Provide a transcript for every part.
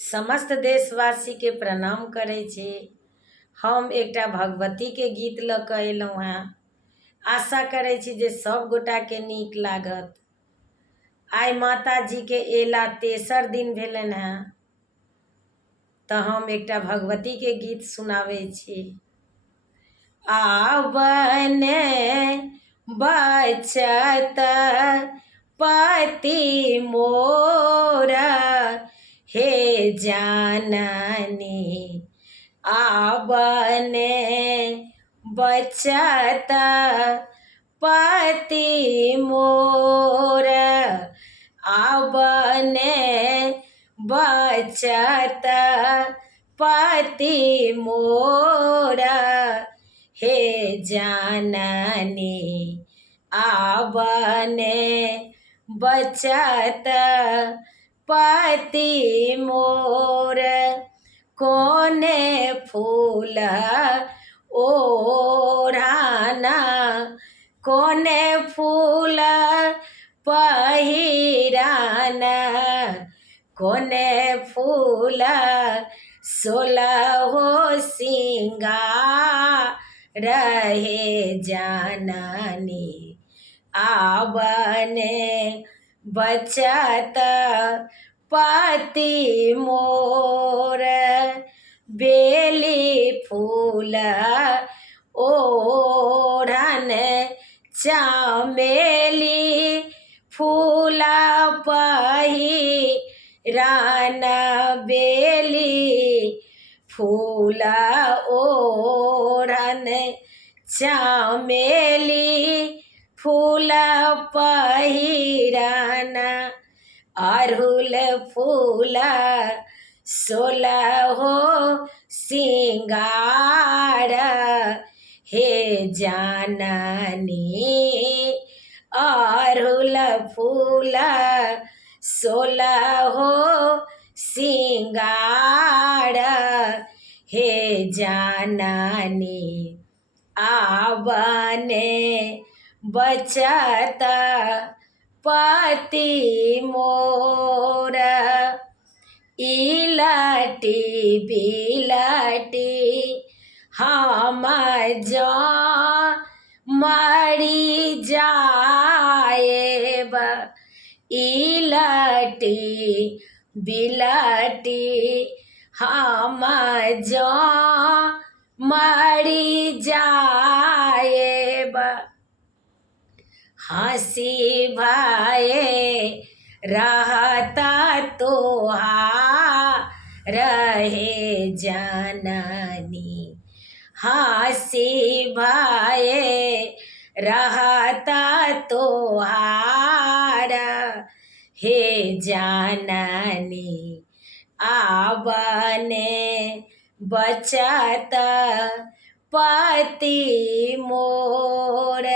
समस्त देशवासी के प्रणाम करै छी। हम एकटा भगवती के गीत लऽ कऽ अयलहुँ हेँ। आशा करै छी जे सब गोटा के नीक लागत। आइ माता जी के एला तेसर दिन भेलनि हेँ, तऽ हम एकटा भगवती के गीत सुनाबै छी। आबने बचत पति मोरा हे जाननी, आबने बचत पति मोरा, आबने बचत पति मोरा हे जाननी, आबने बचत पति मोर। कोने फूल ओढ़ाना, कोने फूल पहिराना, कोने फूल सोलहो सिंगार रहे जाननी, आबने बचत पति मोर। बेली फूल ओढ़न, चमेली फूल पहिरान, बेली फूल ओढ़न, चमेली फूल पहिरान, अड़हुल फूल सोलहो सिंगार हे जाननी, अड़हुल फूल सोलहो सिंगार हे जाननी, आबने बचत पति मोर। इलटी बिलटी हम जो मरी जाएब, इलटी बिलटी हम जो मरी जाएब, हंसी भाए रहता तोहार हे जाननी, हंसी भाए रहता तोहार हे जाननी, आबने बचत पति मोर।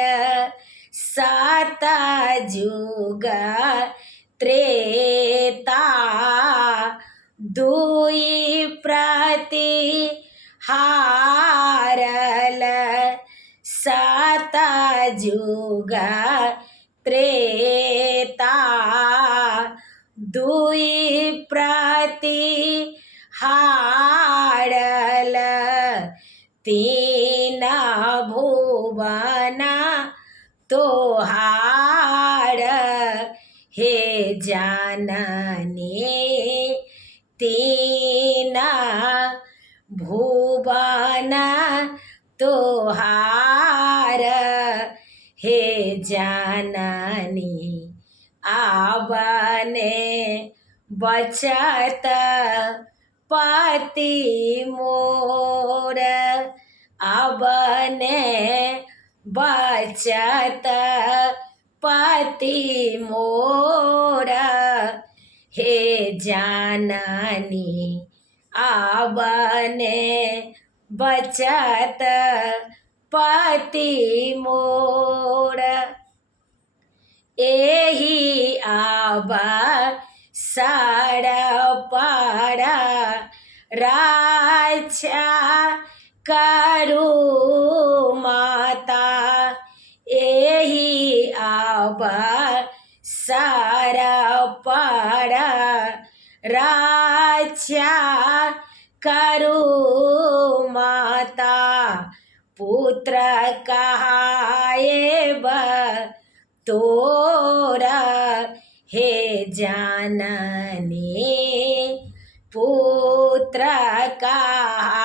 सात जुग त्रेता दुई प्रति हारल, सात जुग त्रेता दुई प्रति हारल, तीन भुवन तोहार हे जाननी, तीन भुवन तोहार हे जाननी, आबने बचत पति मोर, आबने बचत पति मोर हे जाननी, आबने बचत पति मोर। एही आबा सार पर रक्षा करू माता, एही आबा सार पर रक्षा करू माता पुत्र कहाएब तोरा हे जाननी पुत्र कहाएब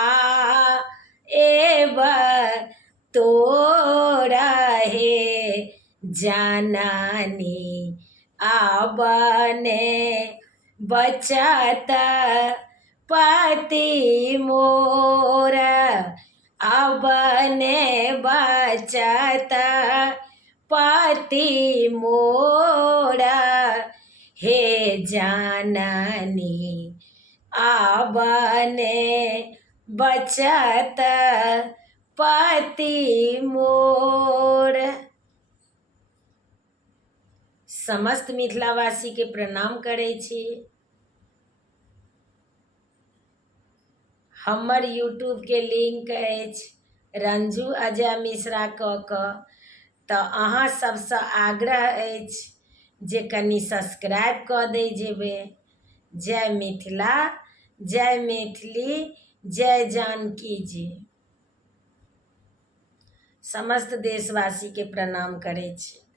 तोरा हे जाननी आबने बचत पति मोर आबने बचत पति मोर हे जाननी आबने बचत पति मोर। समस्त मिथिलावासी के प्रणाम करै छी। हमर यूट्यूब के लिंक अछि रंजू अजय मिश्रा कऽ तऽ अहाँ सबसँ आग्रह अछि जे कनि सब्सक्राइब कऽ दै जेबै। जय मिथिला, जय मैथिली, जय जानकी जी। समस्त देशवासी के प्रणाम करै छी।